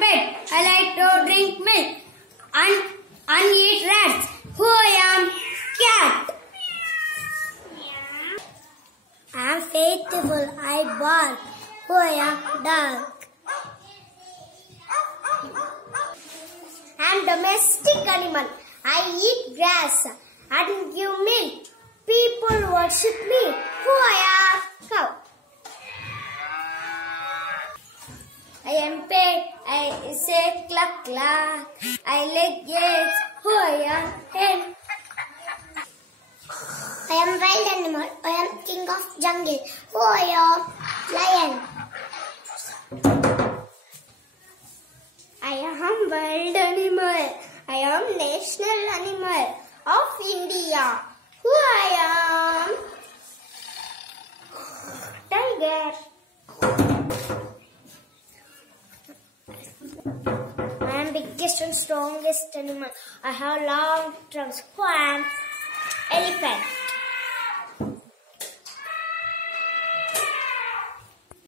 pet. I like to drink milk and eat rats. Who I am? Cat. I am faithful. I bark. Who I am? Dog. I am domestic animal. I eat grass and give milk. People worship me. Who I am? Cow. I am pet. I say cluck cluck. I like eggs. Who I am? Hen. I am wild animal. I am king of jungle. Who I am? Lion. I am wild animal. I am national animal of India. Who I am? Tiger. I am biggest and strongest animal. I have long trunks. Who I am? Elephant.